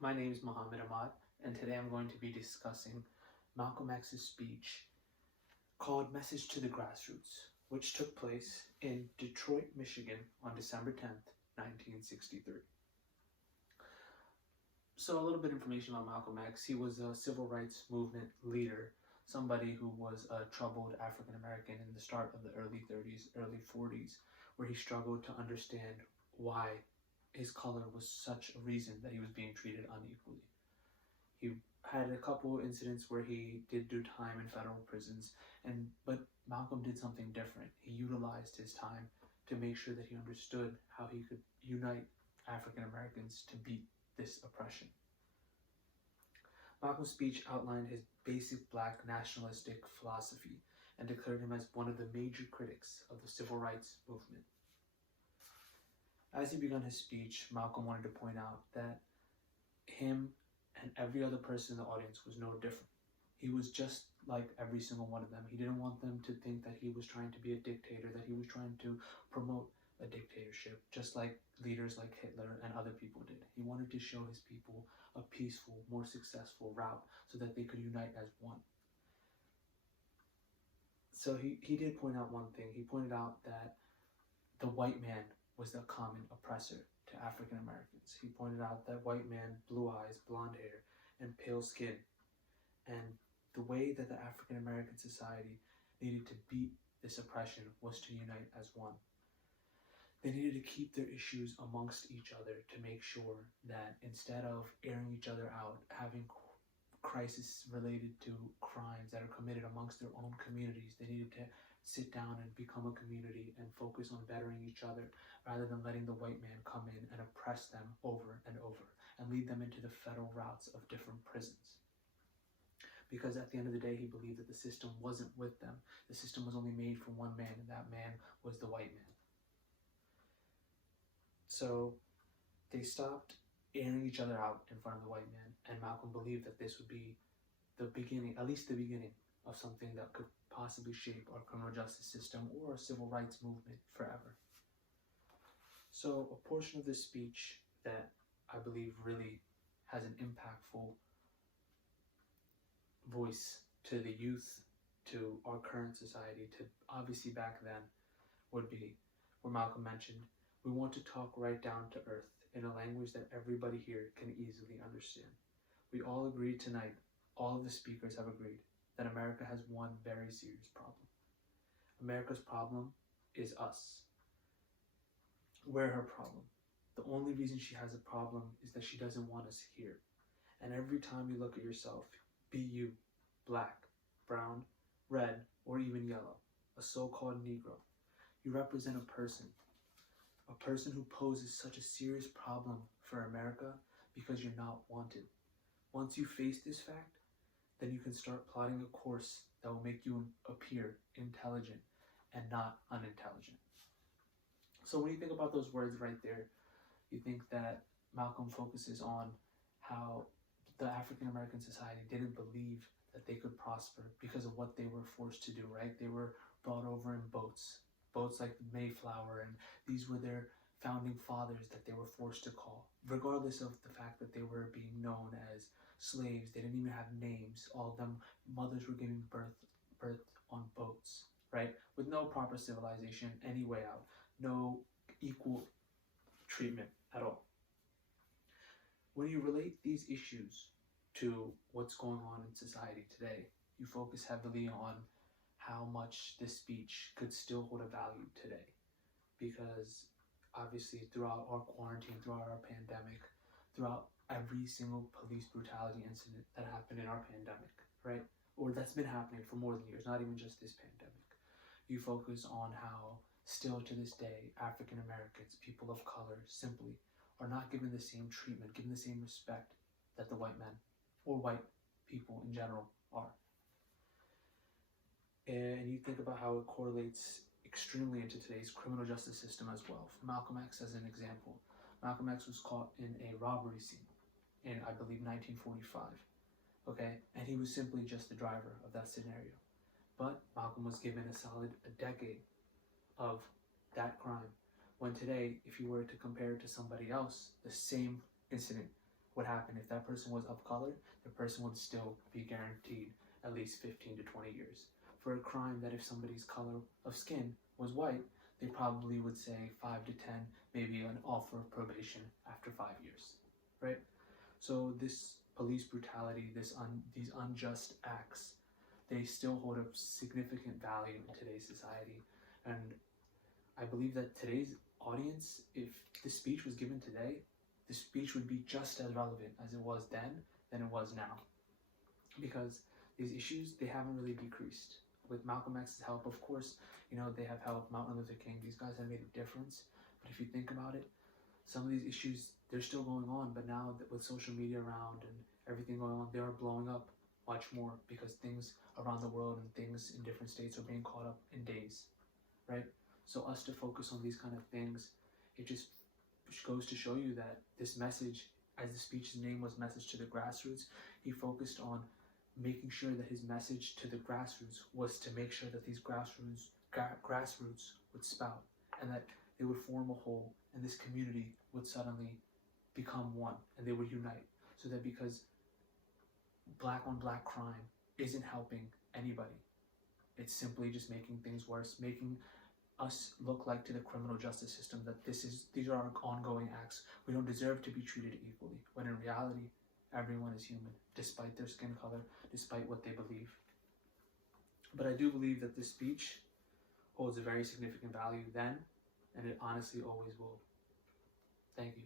My name is Muhammad Ahmad, and today I'm going to be discussing Malcolm X's speech called Message to the Grassroots, which took place in Detroit, Michigan on December 10th, 1963. So, a little bit of information on Malcolm X. He was a civil rights movement leader, somebody who was a troubled African American in the start of the early 30s, early 40s, where he struggled to understand why his color was such a reason that he was being treated unequally. He had a couple incidents where he did do time in federal prisons, but Malcolm did something different. He utilized his time to make sure that he understood how he could unite African Americans to beat this oppression. Malcolm's speech outlined his basic black nationalistic philosophy and declared him as one of the major critics of the civil rights movement. As he began his speech, Malcolm wanted to point out that him and every other person in the audience was no different. He was just like every single one of them. He didn't want them to think that he was trying to be a dictator, that he was trying to promote a dictatorship, just like leaders like Hitler and other people did. He wanted to show his people a peaceful, more successful route so that they could unite as one. So he did point out one thing. He pointed out that the white man was the common oppressor to African Americans. He pointed out that white man, blue eyes, blonde hair, and pale skin. And the way that the African American society needed to beat this oppression was to unite as one. They needed to keep their issues amongst each other to make sure that instead of airing each other out, having crises related to crimes that are committed amongst their own communities, they needed to sit down and become a community and focus on bettering each other rather than letting the white man come in and oppress them over and over and lead them into the federal routes of different prisons. Because at the end of the day, he believed that the system wasn't with them. The system was only made for one man, and that man was the white man. So they stopped airing each other out in front of the white man, and Malcolm believed that this would be the beginning, at least the beginning, of something that could possibly shape our criminal justice system or a civil rights movement forever. So a portion of this speech that I believe really has an impactful voice to the youth, to our current society, to obviously back then, would be where Malcolm mentioned, "We want to talk right down to earth in a language that everybody here can easily understand. We all agree tonight, all of the speakers have agreed, that America has one very serious problem. America's problem is us. We're her problem. The only reason she has a problem is that she doesn't want us here. And every time you look at yourself, be you, black, brown, red, or even yellow, a so-called Negro, you represent a person who poses such a serious problem for America because you're not wanted. Once you face this fact, then you can start plotting a course that will make you appear intelligent and not unintelligent." So when you think about those words right there, you think that Malcolm focuses on how the African American society didn't believe that they could prosper because of what they were forced to do, right? They were brought over in boats like the Mayflower, and these were their founding fathers that they were forced to call. Regardless of the fact that they were being known as slaves, they didn't even have names. All of them, mothers were giving birth on boats, right? With no proper civilization any way out, no equal treatment at all. When you relate these issues to what's going on in society today, you focus heavily on how much this speech could still hold a value today. Because obviously throughout our quarantine, throughout our pandemic, throughout every single police brutality incident that happened in our pandemic, right? Or that's been happening for more than years, not even just this pandemic. You focus on how still to this day, African Americans, people of color, simply are not given the same treatment, given the same respect that the white men or white people in general are. And you think about how it correlates extremely into today's criminal justice system as well. For Malcolm X as an example, Malcolm X was caught in a robbery scene in, I believe, 1945, okay? And he was simply just the driver of that scenario. But Malcolm was given a decade of that crime, when today, if you were to compare it to somebody else, the same incident would happen if that person was of color. The person would still be guaranteed at least 15 to 20 years. For a crime that if somebody's color of skin was white, they probably would say 5 to 10, maybe an offer of probation after 5 years, right? So this police brutality, these unjust acts, they still hold a significant value in today's society. And I believe that today's audience, if this speech was given today, the speech would be just as relevant as it was then than it was now. Because these issues, they haven't really decreased. With Malcolm X's help, of course, they have helped Martin Luther King. These guys have made a difference. But if you think about it, some of these issues, they're still going on. But now that with social media around and everything going on, they are blowing up much more because things around the world and things in different states are being caught up in days, right? So us to focus on these kind of things, it just goes to show you that this message, as the speech's name was Message to the Grassroots, he focused on making sure that his message to the grassroots was to make sure that these grassroots would spout and that they would form a whole, and this community would suddenly become one and they would unite. So that because black on black crime isn't helping anybody, it's simply just making things worse, making us look like to the criminal justice system that these are our ongoing acts. We don't deserve to be treated equally, when in reality, everyone is human, despite their skin color, despite what they believe. But I do believe that this speech holds a very significant value then, and it honestly always will. Thank you.